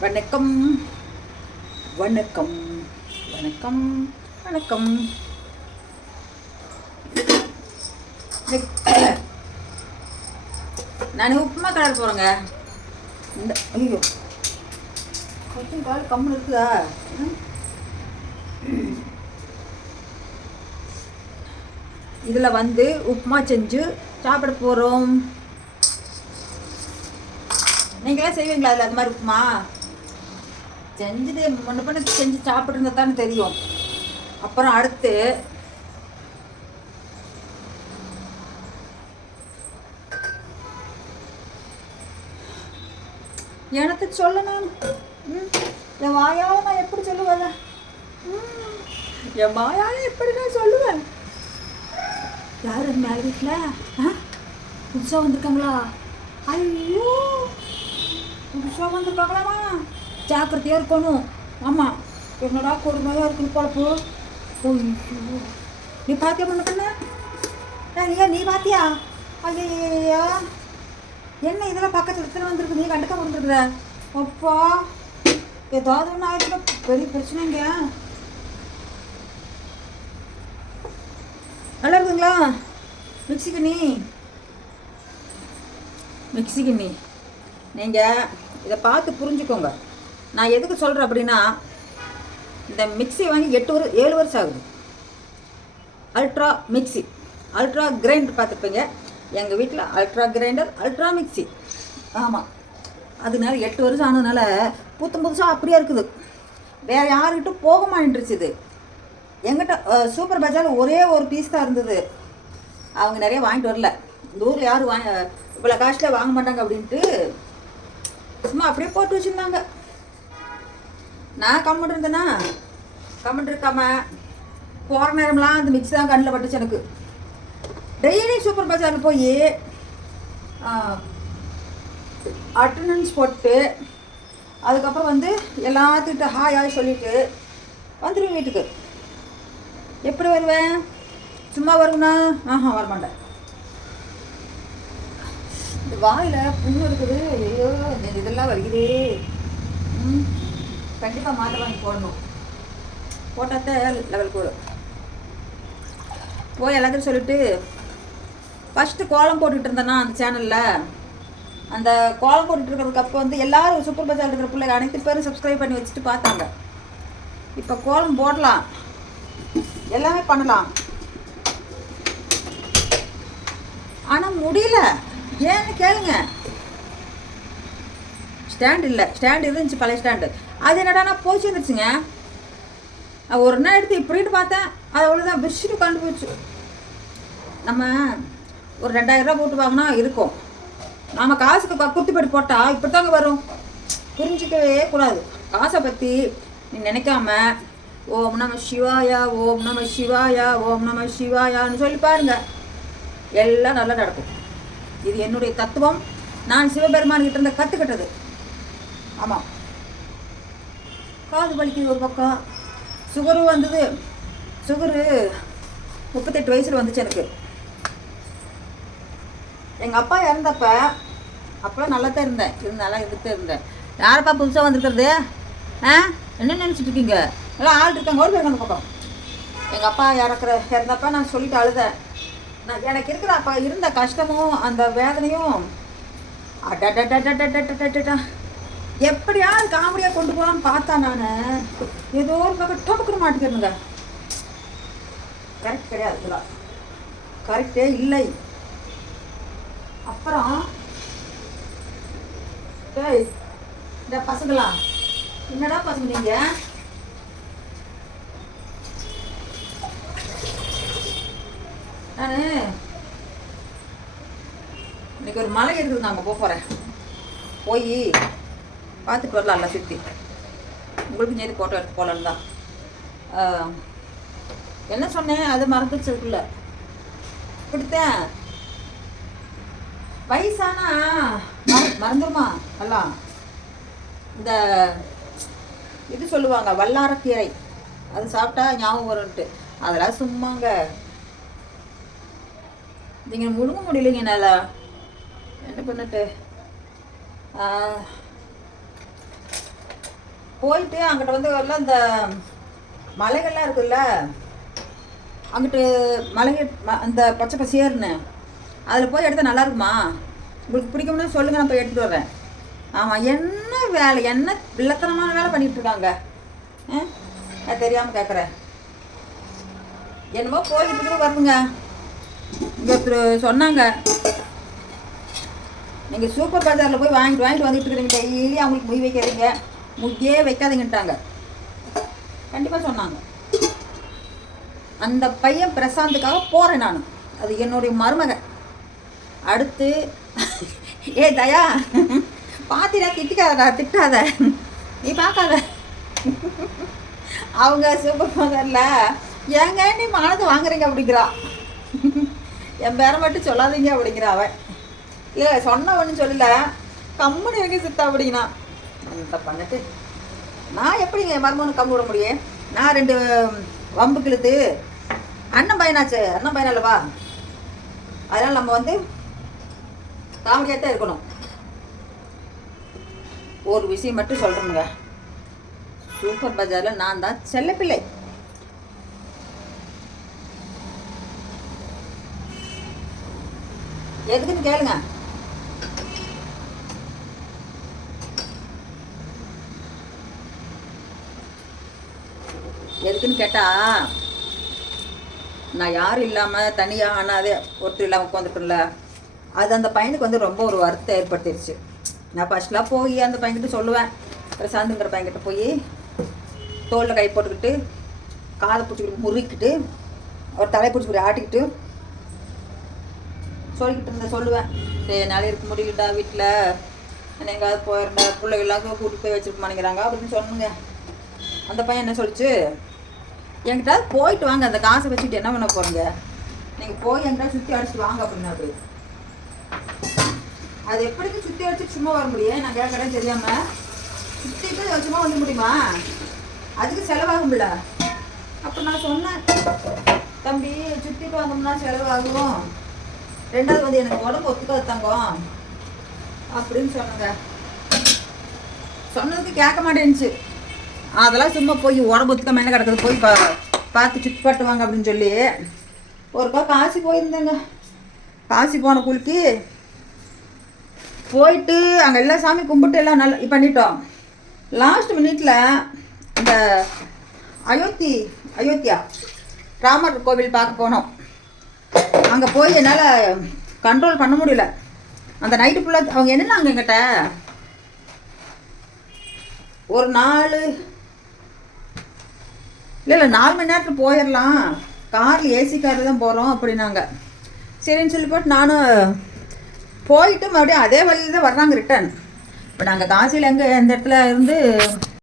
வணக்கம் வணக்கம் வணக்கம் வணக்கம். நான் உப்புமா கலர் போகிறேங்க. இந்த ஐயோ கொஞ்சம் கால் கம்முன்னு இருக்குதா? இதில் வந்து உப்புமா செஞ்சு சாப்பிட போகிறோம். நீங்களாம் செய்வீங்களா? அதில் அது மாதிரி உப்புமா செஞ்சுட்டு முன்ன பண்ண செஞ்சு சாப்பிட்ருந்தா தானே தெரியும். அப்புறம் அடுத்து எனக்கு சொல்ல நான் என் வாயால் நான் எப்படி சொல்லுவேன்? என் வாயால் எப்படி நான் சொல்லுவேன்? யார் அது மேலே வீட்டில் புதுசாக வந்திருக்காங்களா? ஐயோ புதுசாக வந்திருக்காங்களாமா, ஜாக்கிரதையாக இருக்கணும். ஆமாம், என்னடா கொடுமையாக இருக்குன்னு குழப்பு. ஐயோ நீ பார்த்தியா பண்ண பண்ண? ஏன் நீ பார்த்தியா? ஐயா என்ன இதெல்லாம் பக்கத்தில் இடத்துல வந்துருக்கு, நீ கண்டுக்க வந்துருக்குற? அப்பா ஏதாவது ஒன்று ஆயிடுச்சுன்னா பெரிய பிரச்சனைங்க. நல்லா இருக்குங்களா மிக்சி கிண்ணி? நீங்கள் இதை பார்த்து புரிஞ்சுக்கோங்க. நான் எதுக்கு சொல்கிறேன் அப்படின்னா, இந்த மிக்சி வாங்கி 7 வருஷம் ஆகுது. அல்ட்ரா மிக்சி, அல்ட்ரா கிரைண்டர் பார்த்துருப்பீங்க. எங்கள் வீட்டில் அல்ட்ரா கிரைண்டர், அல்ட்ரா மிக்சி. ஆமாம், அதனால 8 வருஷம் ஆனதுனால புதுசாக அப்படியே இருக்குது. வேறு யாருக்கிட்டும் போக மாட்டேன்ருச்சு. இது எங்கிட்ட சூப்பர் பஜாரில் ஒரே ஒரு பீஸ் தான் இருந்தது. அவங்க நிறைய வாங்கிட்டு வரல. இந்த ஊரில் யாரும் இவ்வளோ காஸ்ட்டில் வாங்க மாட்டாங்க அப்படின்ட்டு சும்மா அப்படியே போட்டு வச்சுருந்தாங்க. நான் கம்மெண்ட் இருந்தேன்னா கம்மெண்ட் இருக்காம போகிற நேரம்லாம் அந்த மிக்ஸி தான் கண்ணில் பட்டுச்சு எனக்கு. டெய்லி சூப்பர் பஜாரில் போய் அட்டண்டன்ஸ் போட்டு அதுக்கப்புறம் வந்து எல்லாத்துக்கிட்ட ஹாய் சொல்லிவிட்டு வந்துடுவேன் வீட்டுக்கு. எப்படி வருவேன்? சும்மா வருவேண்ணா? வரமாட்டேன். இந்த வாயில் புண்ணு இருக்குது. ஐயோ இதெல்லாம் வருகிறே. கண்டிப்பாக மாலை வாங்கி போடணும். போட்டால் லெவல் கூடும். போய் எல்லாத்தையும் சொல்லிவிட்டு ஃபஸ்ட்டு கோலம் போட்டுக்கிட்டு இருந்தேன்னா அந்த சேனலில், அந்த கோலம் போட்டுட்டு இருக்கிறதுக்கு அப்போ வந்து எல்லோரும் சூப்பர் பஜார் இருக்கிற பிள்ளைங்க அனைத்து பேரும் சப்ஸ்கிரைப் பண்ணி வச்சுட்டு பார்த்தாங்க. இப்போ கோலம் போடலாம், எல்லாமே பண்ணலாம், ஆனால் முடியல. ஏன்னு கேளுங்க. ஸ்டாண்ட் இல்லை. ஸ்டாண்ட் இருந்துச்சு, பழைய ஸ்டாண்டு. அது என்னடா போச்சு வந்துருச்சுங்க. ஒரு நாள் எடுத்து இப்படின்னு பார்த்தேன், அது அவ்வளோதான் பெட்ஷீட்டு கண்டு போச்சு. நம்ம ஒரு 2000 ரூபா போட்டு வாங்கினா இருக்கும். நாம் காசுக்கு குத்துப்படி போட்டால் இப்படி தாங்க வரும். புரிஞ்சிக்கவே கூடாது. காசை பற்றி நீ நினைக்காம ஓம் நம சிவாயா, ஓம் நம சிவாயா, ஓம் நம சிவாயான்னு சொல்லி பாருங்க, எல்லாம் நல்லா நடக்கும். இது என்னுடைய தத்துவம். நான் சிவபெருமான்கிட்ட இருந்த கற்றுக்கிட்டது. ஆமாம், காது வலிக்குது ஒரு பக்கம். சுகரும் வந்தது. சுகரு 38 வயசில் வந்துச்சு எனக்கு. எங்கள் அப்பா இறந்தப்ப அப்போலாம் நல்லா தான் இருந்தேன். நல்லா இருந்துகிட்டே இருந்தேன். யாரப்பா புதுசாக வந்துருக்கிறது? என்ன நினச்சிட்டு இருக்கீங்க? எல்லாம் ஆள் இருக்காங்க, ஓடி போயிருங்க அந்த பக்கம். எங்கள் அப்பா இறந்தப்ப நான் சொல்லிட்டு அழுதேன். எனக்கு இருக்கிற அப்போ இருந்த கஷ்டமும் அந்த வேதனையும் அடடா எப்படியாவது காமெடியாக கொண்டு போகலான்னு பார்த்தா நான் ஏதோ ஒரு பக்கம் டொப்புக்குன்னு மாட்டிக்கிறேனுங்க. கரெக்ட் கிடையாது, இதெல்லாம் கரெக்டே இல்லை. அப்புறம் இந்த பசங்களா, என்னடா பசங்க நீங்கள்? நான் இன்னைக்கு ஒரு மலை இருக்குது, நாங்கள் போகிறேன். போய் பார்த்துட்டு வரலாம் எல்லாம் சுற்றி. உங்களுக்கு நேற்று ஃபோட்டோ எடுத்து போகலான்னு தான். என்ன சொன்னேன் அது மறந்துச்சு. இருக்குல்ல இப்படித்தான் வயசானா மறந்துடுமா எல்லாம். இந்த இது சொல்லுவாங்க வல்லாரக்கீரை, அது சாப்பிட்டா ஞாபகம் வரும்ன்ட்டு. அதெல்லாம் சும்மாங்க. நீங்கள் முழுங்க முடியலைங்க என்னால். என்ன பண்ணிட்டு போயிட்டு அங்கிட்ட வந்து எல்லாம் இந்த மலைகள்லாம் இருக்குல்ல, அங்கிட்டு மலைகள் அந்த பச்சை பசியர்னு அதில் போய் எடுத்தால் நல்லா இருக்குமா? உங்களுக்கு பிடிக்கும்னு சொல்லுங்கள், நான் போய் எடுத்துகிட்டு வரேன். ஆமாம், என்ன வேலை, என்ன வில்லத்தனமான வேலை பண்ணிகிட்டு இருக்காங்க. நான் தெரியாமல் கேட்குறேன். என்னமோ போய்கிட்டு வருதுங்க. இங்கே ஒருத்தர் சொன்னாங்க, நீங்கள் சூப்பர் பஜாரில் போய் வாங்கிட்டு வந்துட்டு இருக்கிறீங்க, டெய்லி அவங்களுக்கு மொய் வைக்காதீங்க, முக்கியே வைக்காதீங்கன்ட்டாங்க. கண்டிப்பாக சொன்னாங்க. அந்த பையன் பிரசாந்துக்காக போகிறேன் நான். அது என்னுடைய மருமகன். அடுத்து ஏ தயா, பாத்திரா, திட்டாத, நீ பார்க்காத. அவங்க சூப்பர் பஜாரில் ஏங்க நீ மானத்தை வாங்குறீங்க அப்படிங்கிறா. என் பேரை மட்டும் சொல்லாதீங்க அப்படிங்கிறா அவன். இல்லை சொன்னவன்னு சொல்லல, கம்முன்னு இருக்க சித்தா அப்படின்னா. அந்த பண்ணிட்டு நான் எப்படிங்க மருமகனுக்கு கம்மு விட முடியும்? நான் 2 வம்பு கிழுத்து அண்ணன் பையனாச்சு, அண்ணன் பையன் அல்லவா? அதனால் நம்ம வந்து காமெடியாக தான் இருக்கணும். ஒரு விஷயம் மட்டும் சொல்கிறேனுங்க, சூப்பர் பஜாரில் நான் தான் செல்லப்பிள்ளை. எதுக்குன்னு கேளுங்க. எதுக்குன்னு கேட்டால், நான் யாரும் இல்லாமல் தனியாக அனாதே ஒருத்தர் இல்லாமல் உட்காந்துட்டோம்ல, அது அந்த பையனுக்கு வந்து ரொம்ப ஒரு வருத்தம் ஏற்படுத்திடுச்சு. நான் ஃபஸ்ட்லாம் போய் அந்த பையன்கிட்ட சொல்லுவேன், பிரசாந்துங்கிற பையன்கிட்ட போய் தோளில் கை போட்டுக்கிட்டு, காதை பிடிச்சிக்கிட்டு முறுக்கிட்டு, அவர் தலையை பிடிச்சி ஆட்டிக்கிட்டு சொல்லிக்கிட்டு சொல்லுவேன், என்னால் இருக்க முடியலடா வீட்டில், நான் எங்காவது போயிடா, பிள்ளைகள்லாம் கூட்டிகிட்டு போய் வச்சுருக்க மாட்டேங்கிறாங்க அப்படின்னு சொன்னுங்க. அந்த பையன் என்ன சொல்லிச்சு, என்கிட்ட போயிட்டு வாங்க, அந்த காசை வச்சுக்கிட்டு என்ன பண்ண போகிறீங்க, நீங்கள் போய் என்கிட்ட சுற்றி அடிச்சுட்டு வாங்க அப்படின்னா. அப்படி அது எப்படிக்கு சுற்றி அடிச்சுட்டு சும்மா வர முடியும்? நான் கேட்குறேன் தெரியாமல். சுற்றிட்டு சும்மா வந்து முடியுமா? அதுக்கு செலவாகும்ல. அப்போ நான் சொன்னேன், தம்பி சுற்றிட்டு வந்தோம்னா செலவாகும், 2வது வந்து எனக்கு உடம்பு ஒத்துக்காது தங்கம் அப்படின்னு சொன்னங்க. சொன்னதுக்கு கேட்க மாட்டேன்னுச்சு. அதெல்லாம் சும்மா போய் உடம்பு ஒத்துக்காம என்ன கிடக்குது, போய் பார்த்து சுற்றி காட்டுவாங்க அப்படின்னு சொல்லி ஒருக்கா காசி போயிருந்தேங்க. காசி போன குளிக்கு போயிட்டு அங்கே எல்லாம் சாமி கும்பிட்டு எல்லாம் நல்லா பண்ணிட்டோம். லாஸ்ட் மினிட்ல இந்த அயோத்தியா ராமர் கோவில் பார்க்க போனோம். அங்கே போய் என்னால் கண்ட்ரோல் பண்ண முடியல. அந்த நைட்டு ஃபுல்லாக அவங்க என்னென்னாங்க எங்கிட்ட ஒரு 4 மணி நேரத்தில் போயிடலாம், காரில் ஏசி காரில் தான் போகிறோம் அப்படின்னாங்க. சரின்னு சொல்லி போட்டு நானும் போயிட்டு மறுபடியும் அதே வழியில் தான் வர்றாங்க ரிட்டர்ன். இப்போ நாங்கள் காசியில் எந்த இடத்துல இருந்து